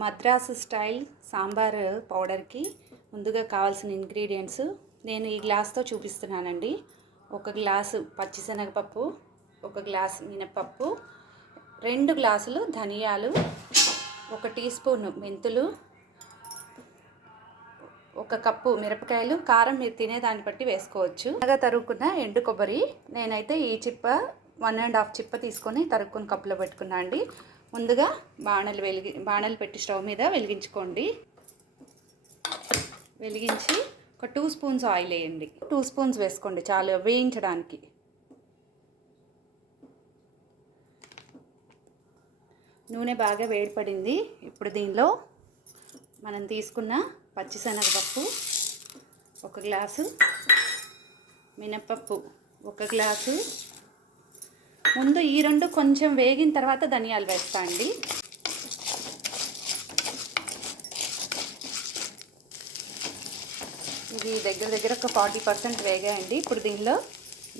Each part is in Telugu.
మద్రాసు స్టైల్ సాంబార్ పౌడర్కి ముందుగా కావాల్సిన ఇంగ్రీడియంట్స్ నేను ఈ గ్లాస్తో చూపిస్తున్నానండి. ఒక గ్లాసు పచ్చిశనగపప్పు ఒక గ్లాస్ మినపప్పు రెండు గ్లాసులు ధనియాలు ఒక టీ స్పూన్ మెంతులు ఒక కప్పు మిరపకాయలు కారం మీరు తినేదాన్ని బట్టి వేసుకోవచ్చు. బాగా తరుక్కున్న ఎండు కొబ్బరి నేనైతే ఈ చిప్ప వన్ అండ్ హాఫ్ చిప్ప తీసుకొని తరుక్కుని కప్పులో పెట్టుకున్నా అండి. ముందుగా బాణలు వెలిగి బాణలు పెట్టి స్టవ్ మీద వెలిగించుకోండి. వెలిగించి ఒక టూ స్పూన్స్ ఆయిల్ వేయండి. టూ స్పూన్స్ వేసుకోండి చాలా వేయించడానికి. నూనె బాగా వేడిపడింది. ఇప్పుడు దీనిలో మనం తీసుకున్న పచ్చిశనగపప్పు ఒక గ్లాసు మినప్పప్పు ఒక గ్లాసు ముందు ఈ రెండు కొంచెం వేగిన తర్వాత ధనియాలు వేస్తా అండి. ఇది దగ్గర దగ్గర ఒక ఫార్టీ పర్సెంట్ వేగాయండి. ఇప్పుడు దీనిలో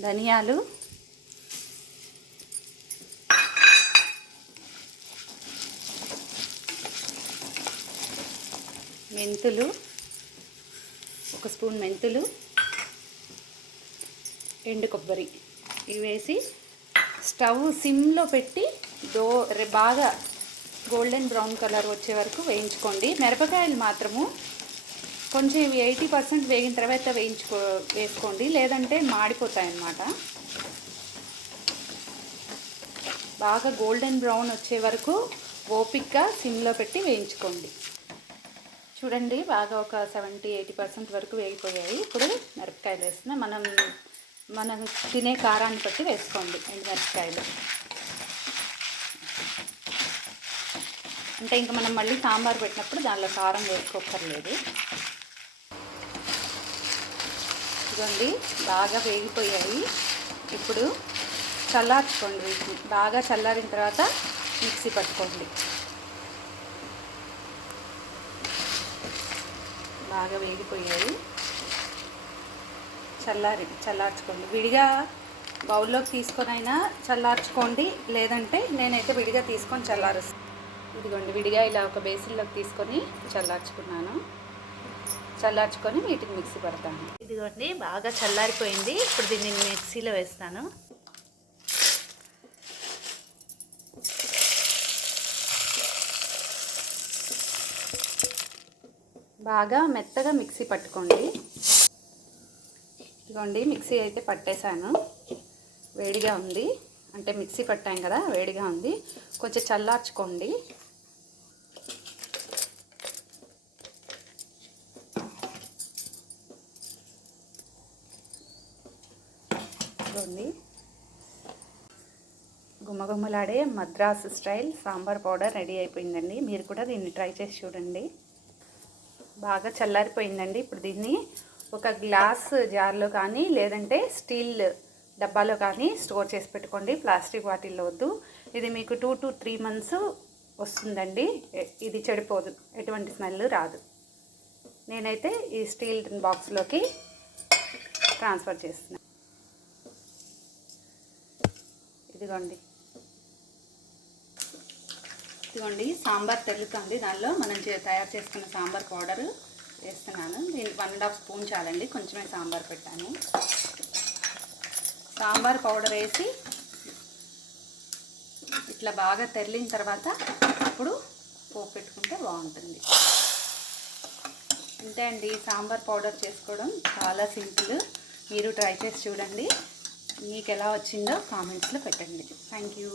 ధనియాలు మెంతులు ఒక స్పూన్ మెంతులు ఎండు కొబ్బరి ఇవి వేసి స్టవ్ సిమ్లో పెట్టి దో బాగా గోల్డెన్ బ్రౌన్ కలర్ వచ్చే వరకు వేయించుకోండి. మిరపకాయలు మాత్రము కొంచెం ఇవి ఎయిటీ పర్సెంట్ వేగిన తర్వాత వేయించుకో వేసుకోండి. లేదంటే మాడిపోతాయి అన్నమాట బాగా గోల్డెన్ బ్రౌన్ వచ్చే వరకు ఓపిక్గా సిమ్లో పెట్టి వేయించుకోండి. చూడండి బాగా ఒక సెవెంటీ ఎయిటీ పర్సెంట్ వరకు వేగిపోయాయి. ఇప్పుడు మిరపకాయలు వేస్తున్నా. మనం మనం తినే కారాన్ని బట్టి వేసుకోండి ఎండుమిరపకాయలు. అంటే ఇంకా మనం మళ్ళీ సాంబార్ పెట్టినప్పుడు దానిలో కారం వేసుకోక్కర్లేదు. ఇదిగోండి బాగా వేగిపోయాయి. ఇప్పుడు చల్లార్చుకోండి వీటిని. బాగా చల్లారిన తర్వాత మిక్సీ పట్టుకోండి. బాగా వేగిపోయాయి. చల్లారి చల్లార్చుకోండి. విడిగా బౌల్లోకి తీసుకొని అయినా చల్లార్చుకోండి. లేదంటే నేనైతే విడిగా తీసుకొని చల్లారుస్తాను ఇదిగోండి విడిగా ఇలా ఒక బేసిన్లోకి తీసుకొని చల్లార్చుకున్నాను. చల్లార్చుకొని వీటిని మిక్సీ పడతాను. ఇదిగోండి బాగా చల్లారిపోయింది. ఇప్పుడు దీన్ని మిక్సీలో వేస్తాను. బాగా మెత్తగా మిక్సీ పట్టుకోండి. ఇదిగోండి మిక్సీ అయితే పట్టేశాను. వేడిగా ఉంది. అంటే మిక్సీ పట్టాం కదా వేడిగా ఉంది. కొంచెం చల్లార్చుకోండి. ఇదిగోండి. గుమ్మగుమ్మలాడే Madras style sambar powder ready అయిపోయిందండి. మీరు కూడా దీన్ని ట్రై చేసి చూడండి. బాగా చల్లారిపోయిందండి ఇప్పుడు దీన్ని. ఒక గ్లాస్ జార్లో కానీ లేదంటే స్టీల్ డబ్బాలో కానీ స్టోర్ చేసి పెట్టుకోండి. ప్లాస్టిక్ వాటిల్లో వద్దు. ఇది మీకు టూ టు త్రీ మంత్స్ వస్తుందండి. ఇది చెడిపోదు. ఎటువంటి స్మెల్ రాదు. నేనైతే ఈ స్టీల్ బాక్స్లోకి ట్రాన్స్ఫర్ చేస్తున్నాను ఇదిగోండి. ఇదిగోండి సాంబార్ తెలుస్తుంది దానిలో మనం చే- తయారు చేసుకున్న సాంబార్ పౌడరు. వేస్తున్నాను. దీనికి వన్ అండ్ హాఫ్ స్పూన్ చాలండి. కొంచెమే సాంబార్ పెట్టాను. సాంబార్ పౌడర్ వేసి ఇట్లా బాగా తెల్లిన తర్వాత అప్పుడు పోపు పెట్టుకుంటే బాగుంటుంది. అంతే అండి. సాంబార్ పౌడర్ చేసుకోవడం చాలా సింపుల్. మీరు ట్రై చేసి చూడండి. మీకు ఎలా వచ్చిందో కామెంట్స్లో పెట్టండి. Thank you.